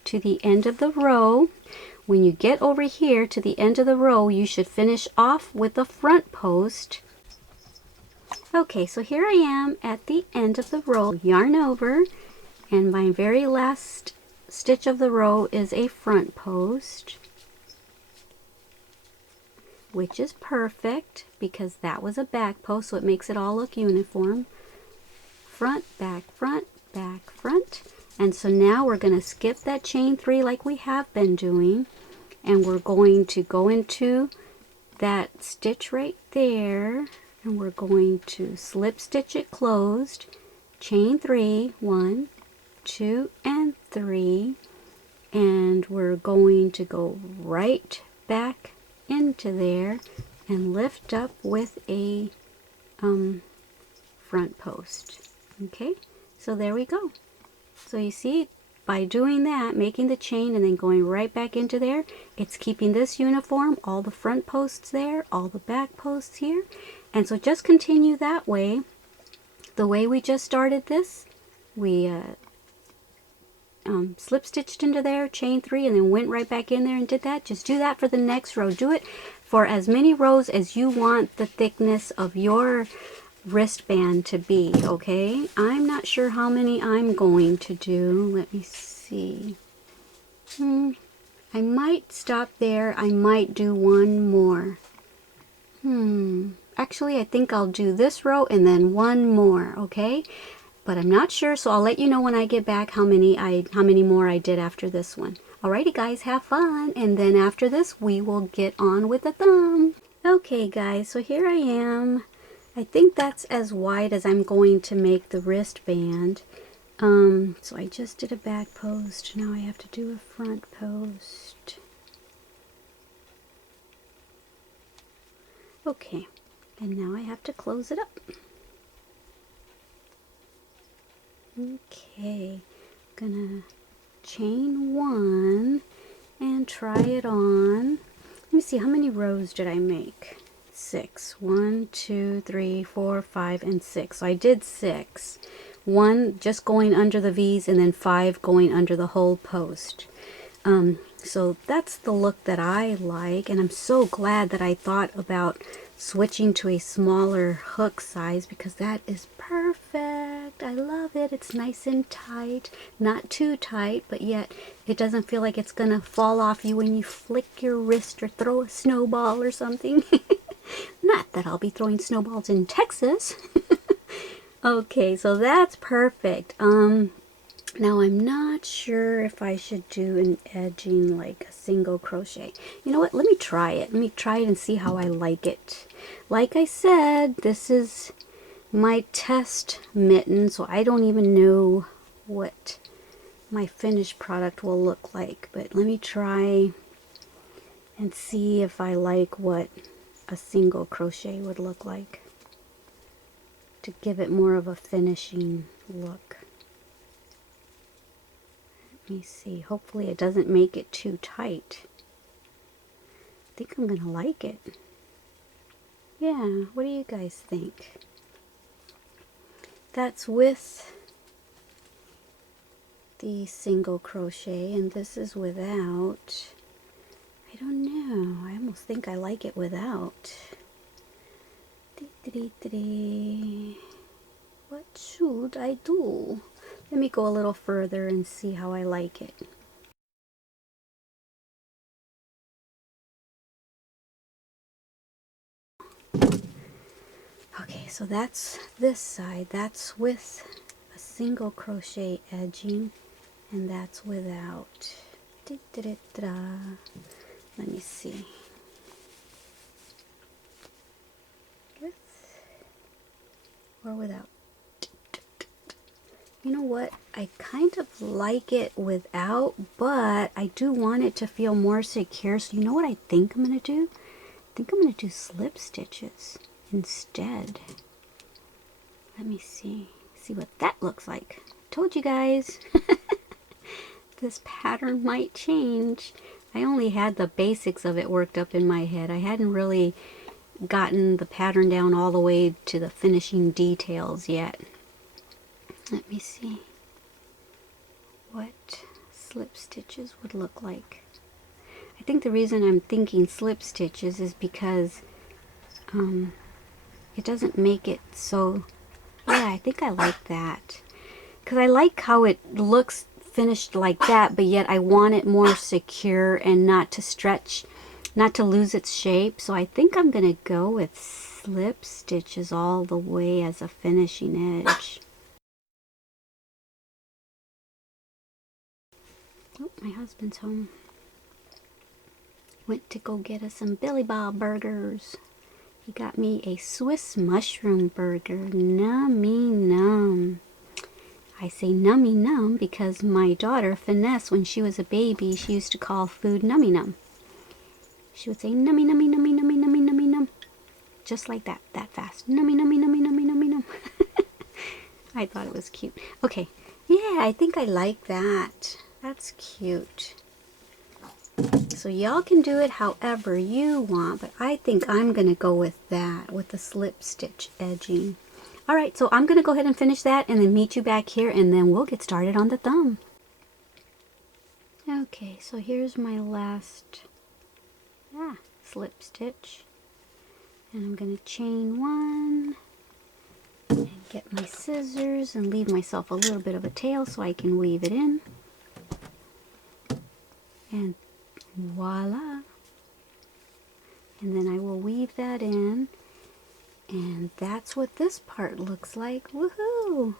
to the end of the row. When you get over here to the end of the row, you should finish off with the front post. Okay, so here I am at the end of the row. Yarn over, and my very last stitch of the row is a front post, which is perfect because that was a back post, so it makes it all look uniform. Front, back, front, back, front. And so now we're going to skip that chain 3 like we have been doing, and we're going to go into that stitch right there, and we're going to slip stitch it closed, chain 3, 1, 2, and 3, and we're going to go right back into there and lift up with a front post. Okay, so there we go. So you see, by doing that, making the chain and then going right back into there, it's keeping this uniform, all the front posts there, all the back posts here. And so just continue that way. The way we just started this, we slip stitched into there, chain 3, and then went right back in there and did that. Just do that for the next row. Do it for as many rows as you want the thickness of your wristband to be, okay? I'm not sure how many I'm going to do. Let me see. I might stop there. I might do one more. Actually, I think I'll do this row and then one more, okay? But I'm not sure, so I'll let you know when I get back how many more I did after this one. Alrighty guys, have fun, and then after this we will get on with the thumb. Okay guys, so here I am. I think that's as wide as I'm going to make the wristband. So I just did a back post. Now I have to do a front post. Okay, and now I have to close it up. Okay, gonna chain 1 and try it on. Let me see, how many rows did I make? 6. 1, 2, 3, 4, 5, and 6. So I did 6. 1 just going under the V's and then 5 going under the whole post. So that's the look that I like, and I'm so glad that I thought about switching to a smaller hook size because that is perfect. I love it. It's nice and tight, not too tight, but yet it doesn't feel like it's gonna fall off you when you flick your wrist or throw a snowball or something. Not that I'll be throwing snowballs in Texas. Okay, so that's perfect. Now I'm not sure if I should do an edging like a single crochet. You know what? Let me try it. Let me try it and see how I like it. Like I said, this is my test mitten, so I don't even know what my finished product will look like. But let me try and see if I like what a single crochet would look like to give it more of a finishing look. Let me see. Hopefully it doesn't make it too tight. I think I'm gonna like it. Yeah, what do you guys think? That's with the single crochet, and this is without. I don't know. I almost think I like it without. What should I do? Let me go a little further and see how I like it. Okay, so that's this side. That's with a single crochet edging, and that's without. Let me see. With or without. You know what? I kind of like it without, but I do want it to feel more secure. So you know what I think I'm going to do? I think I'm going to do slip stitches instead. Let me see. See what that looks like. Told you guys. This pattern might change. I only had the basics of it worked up in my head. I hadn't really gotten the pattern down all the way to the finishing details yet. Let me see what slip stitches would look like. I think the reason I'm thinking slip stitches is because it doesn't make it so, yeah, I think I like that. Because I like how it looks finished like that, but yet I want it more secure and not to stretch, not to lose its shape. So I think I'm going to go with slip stitches all the way as a finishing edge. Oh, my husband's home. Went to go get us some Billy Bob burgers. He got me a Swiss mushroom burger. Nummy num. I say nummy num because my daughter, Finesse, when she was a baby, she used to call food nummy num. She would say nummy nummy nummy nummy nummy nummy num. Just like that, that fast. Nummy nummy nummy nummy nummy num. I thought it was cute. Okay, yeah, I think I like that. That's cute. So y'all can do it however you want, but I think I'm going to go with that, with the slip stitch edging. Alright, so I'm going to go ahead and finish that and then meet you back here, and then we'll get started on the thumb. Okay, so here's my last slip stitch. And I'm going to chain one and get my scissors and leave myself a little bit of a tail so I can weave it in. And voila. And then I will weave that in. And that's what this part looks like. Woohoo!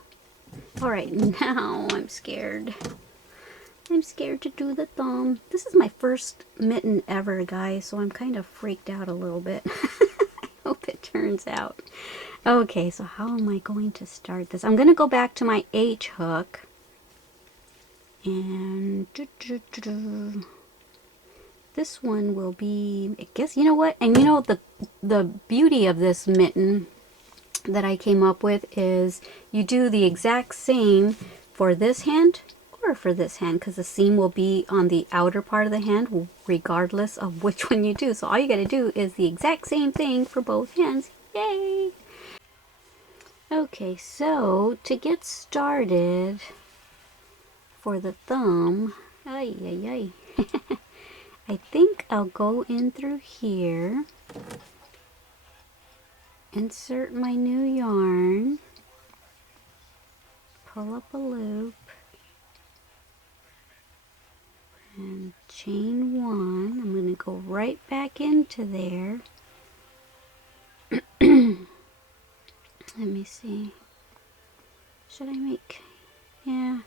Alright, now I'm scared. I'm scared to do the thumb. This is my first mitten ever, guys, so I'm kind of freaked out a little bit. I hope it turns out. Okay, so how am I going to start this? I'm going to go back to my H hook. And this one will be, I guess, you know what? And you know, the beauty of this mitten that I came up with is you do the exact same for this hand or for this hand, because the seam will be on the outer part of the hand regardless of which one you do. So all you got to do is the exact same thing for both hands. Yay! Okay, so to get started for the thumb, ay, ay, ay. I think I'll go in through here, insert my new yarn, pull up a loop, and chain one. I'm going to go right back into there. Let me see. Should I make, yeah,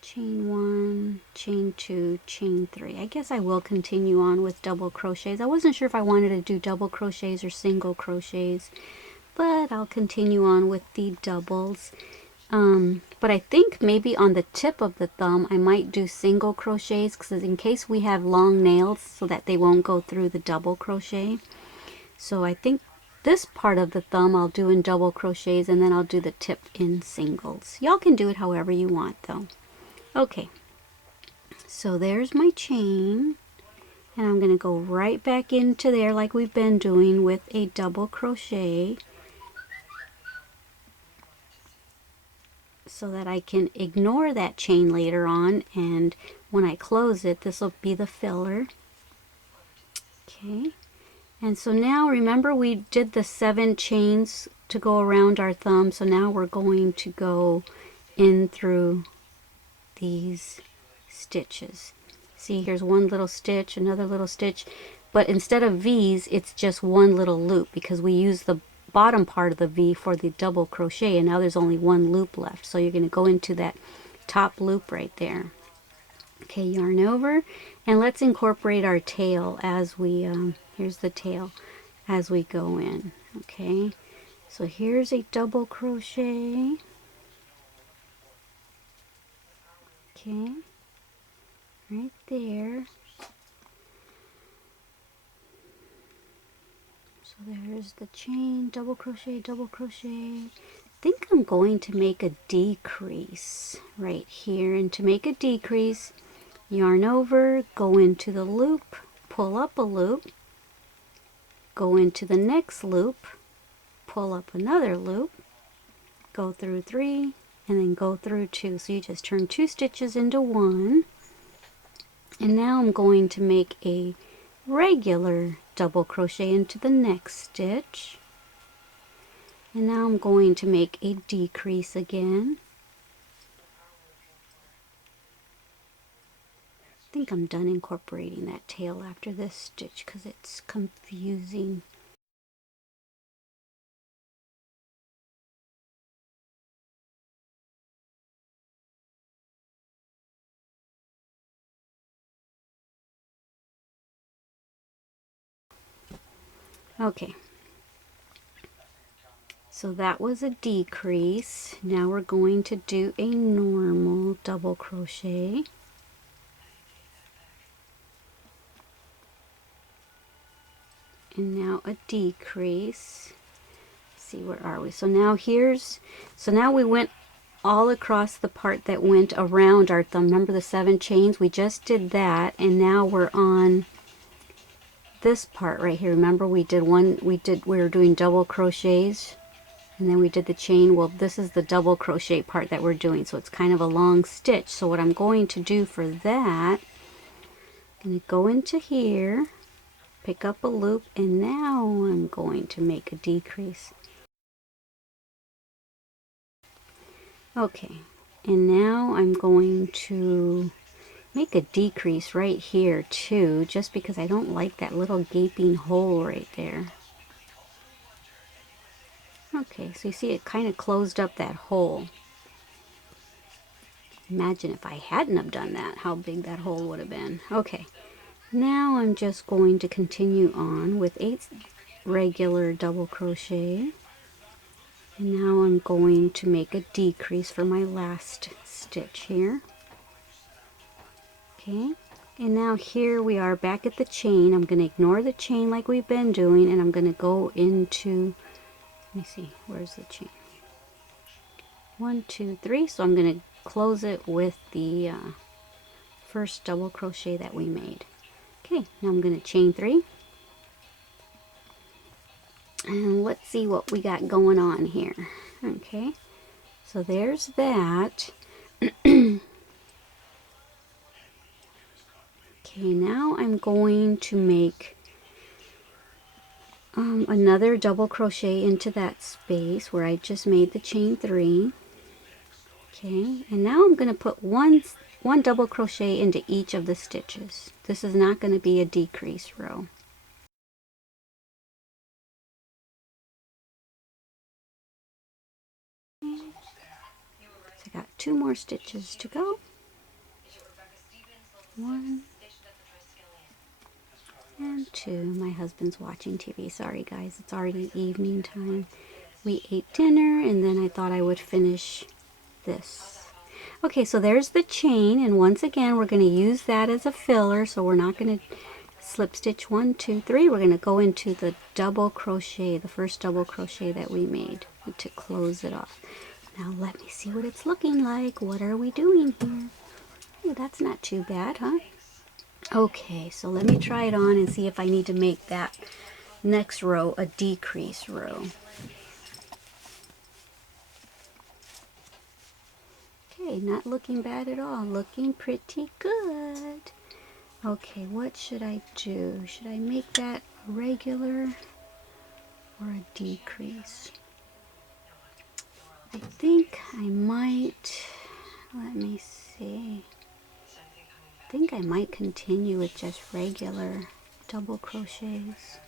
chain one, chain two, chain three. I guess I will continue on with double crochets. I wasn't sure if I wanted to do double crochets or single crochets, but I'll continue on with the doubles. But I think maybe on the tip of the thumb I might do single crochets, because in case we have long nails so that they won't go through the double crochet. So I think this part of the thumb I'll do in double crochets, and then I'll do the tip in singles. Y'all can do it however you want though. Okay, so there's my chain, and I'm going to go right back into there like we've been doing with a double crochet, so that I can ignore that chain later on, and when I close it, this will be the filler. Okay, and so now remember we did the 7 chains to go around our thumb, so now we're going to go in through these stitches. See, here's one little stitch, another little stitch, but instead of V's it's just one little loop, because we use the bottom part of the V for the double crochet, and now there's only one loop left, so you're going to go into that top loop right there. Okay, yarn over, and let's incorporate our tail as we here's the tail as we go in. Okay, so here's a double crochet. Okay, right there. So there's the chain, double crochet, double crochet. I think I'm going to make a decrease right here, and to make a decrease, yarn over, go into the loop, pull up a loop, go into the next loop, pull up another loop, go through 3, and then go through 2. So you just turn 2 stitches into 1, and now I'm going to make a regular double crochet into the next stitch, and now I'm going to make a decrease again. I think I'm done incorporating that tail after this stitch because it's confusing. Okay, so that was a decrease. Now we're going to do a normal double crochet. And now a decrease. Let's see, where are we? So now now we went all across the part that went around our thumb. Remember the 7 chains? We just did that, and now we're on this part right here. Remember we were doing double crochets, and then we did the chain. Well, this is the double crochet part that we're doing, so it's kind of a long stitch. So what I'm going to do for that, I'm going to go into here, pick up a loop, and now I'm going to make a decrease. Okay, and now I'm going to make a decrease right here too, just because I don't like that little gaping hole right there. Okay, so you see it kind of closed up that hole. Imagine if I hadn't have done that, how big that hole would have been. Okay, now I'm just going to continue on with 8 regular double crochet, and now I'm going to make a decrease for my last stitch here. Okay, and now here we are back at the chain. I'm going to ignore the chain like we've been doing, and I'm going to go into, let me see, where's the chain? 1, 2, 3. So I'm going to close it with the first double crochet that we made. Okay, now I'm going to chain 3, And let's see what we got going on here. Okay, so there's that. Okay, now I'm going to make another double crochet into that space where I just made the chain 3. Okay, and now I'm going to put one double crochet into each of the stitches. This is not going to be a decrease row. So I got 2 more stitches to go. 1 and 2. My husband's watching TV. Sorry guys, it's already evening time. We ate dinner and then I thought I would finish this. Okay, so there's the chain, and once again we're going to use that as a filler, so we're not going to slip stitch 1, 2, 3. We're going to go into the double crochet, the first double crochet that we made, to close it off. Now let me see what it's looking like. What are we doing here? Oh, that's not too bad, huh? Okay, so let me try it on and see if I need to make that next row a decrease row. Okay, not looking bad at all. Looking pretty good. Okay, what should I do? Should I make that regular or a decrease? I think I might, let me see. I think I might continue with just regular double crochets.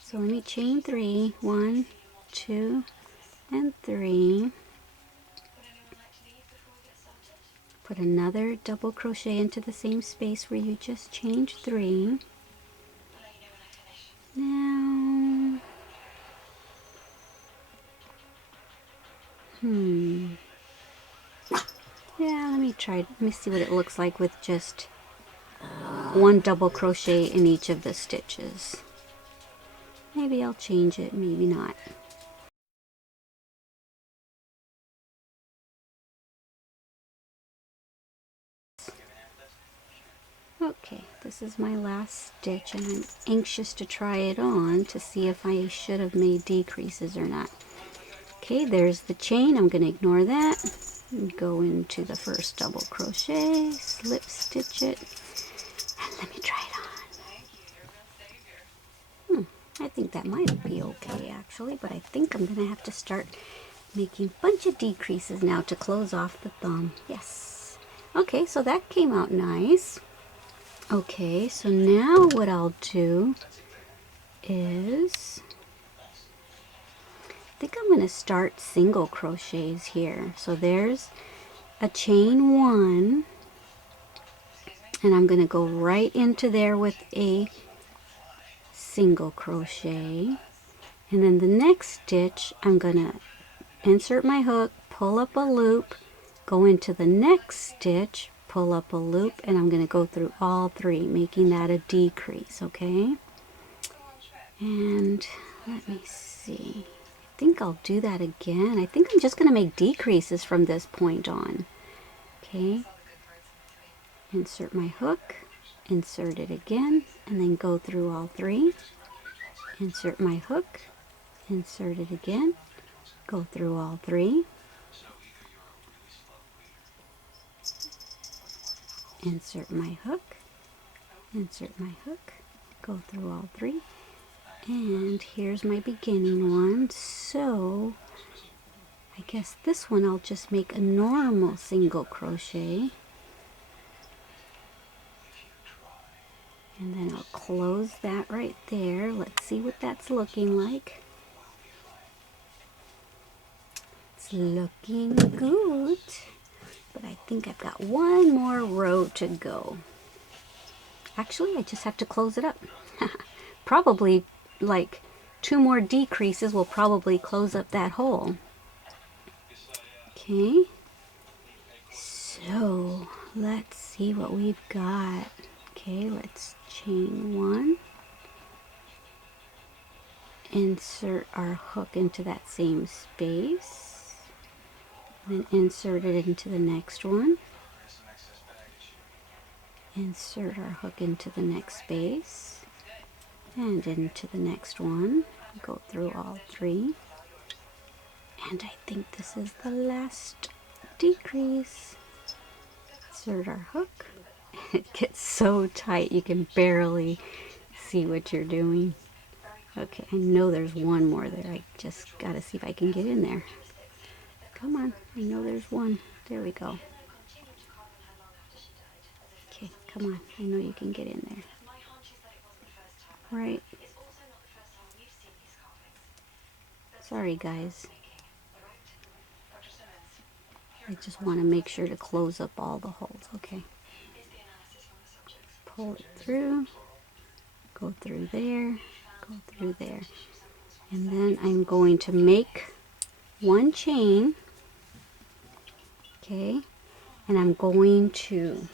So let me chain 3, 1, 2, and 3. Put another double crochet into the same space where you just chained 3. Now, yeah, let me see what it looks like with just 1 double crochet in each of the stitches. Maybe I'll change it, maybe not. Okay, this is my last stitch and I'm anxious to try it on to see if I should have made decreases or not. Okay, there's the chain. I'm going to ignore that. And go into the first double crochet, slip stitch it, and let me try it on. I think that might be okay actually, but I think I'm going to have to start making a bunch of decreases now to close off the thumb. Yes. Okay, so that came out nice. Okay, so now what I'll do is, I think I'm going to start single crochets here. So there's a chain 1, and I'm going to go right into there with a single crochet, and then the next stitch I'm going to insert my hook, pull up a loop, go into the next stitch, pull up a loop, and I'm going to go through all 3, making that a decrease. Okay, and let me see, I think I'll do that again. I think I'm just going to make decreases from this point on. Okay, insert my hook, insert it again, and then go through all 3, insert my hook, insert it again, go through all 3, insert my hook, insert my hook, go through all 3, and here's my beginning one. So I guess this one I'll just make a normal single crochet, and then I'll close that right there. Let's see what that's looking like. It's looking good, but I think I've got 1 more row to go. Actually, I just have to close it up. Probably like 2 more decreases will probably close up that hole. Okay, so let's see what we've got. Okay, let's chain 1, insert our hook into that same space, then insert it into the next one, insert our hook into the next space, and into the next one. Go through all 3. And I think this is the last decrease. Insert our hook. It gets so tight you can barely see what you're doing. Okay, I know there's one more there. I just gotta see if I can get in there. Come on, I know there's one. There we go. Okay, come on, I know you can get in there. Right. Sorry guys. I just want to make sure to close up all the holes. Okay. Pull it through. Go through there. Go through there. And then I'm going to make 1 chain. Okay. And I'm going to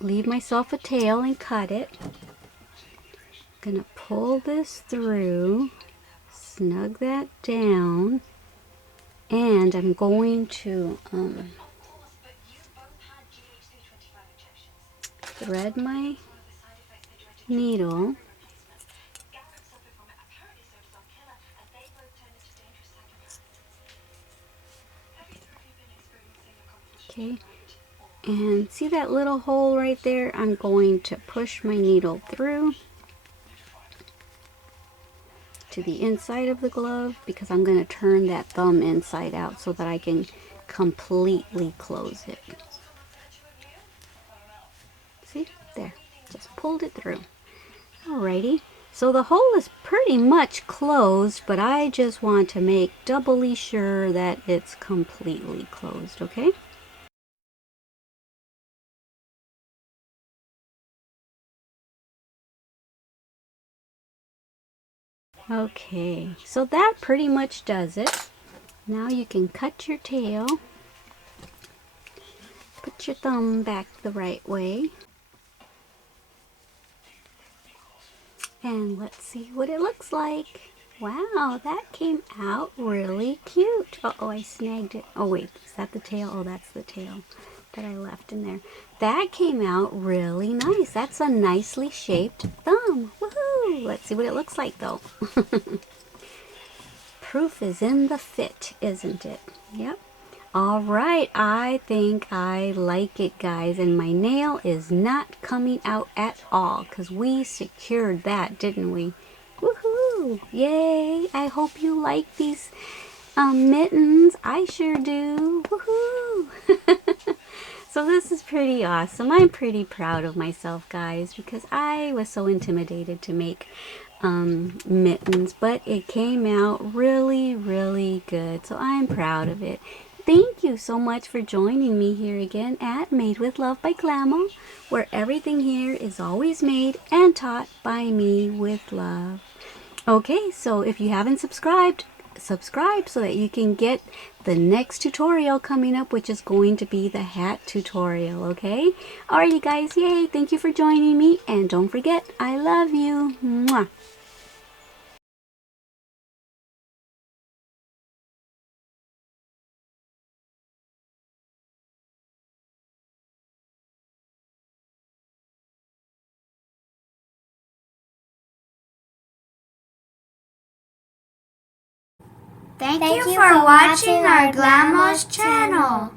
leave myself a tail and cut it. I'm going to pull this through. Snug that down. And I'm going to thread my needle. Okay, and see that little hole right there? I'm going to push my needle through to the inside of the glove because I'm going to turn that thumb inside out so that I can completely close it. See? There. Just pulled it through. Alrighty. So the hole is pretty much closed, but I just want to make doubly sure that it's completely closed, okay? Okay, so that pretty much does it. Now you can cut your tail. Put your thumb back the right way. And let's see what it looks like. Wow, that came out really cute. Uh-oh, I snagged it. Oh wait, is that the tail? Oh, that's the tail that I left in there. That came out really nice. That's a nicely shaped thumb. Woohoo! Let's see what it looks like though. Proof is in the fit, isn't it? Yep. All right, I think I like it, guys, and my nail is not coming out at all because we secured that, didn't we? Woohoo! Yay! I hope you like these mittens. I sure do. Woohoo! So this is pretty awesome. I'm pretty proud of myself, guys, because I was so intimidated to make mittens, but it came out really, really good. So I'm proud of it. Thank you so much for joining me here again at Made with Love by Glama, where everything here is always made and taught by me with love. Okay, so if you haven't subscribed, subscribe so that you can get the next tutorial coming up, which is going to be the hat tutorial, okay? Alrighty guys, yay, thank you for joining me, and don't forget, I love you. Mwah. Thank you for watching our Glama's channel.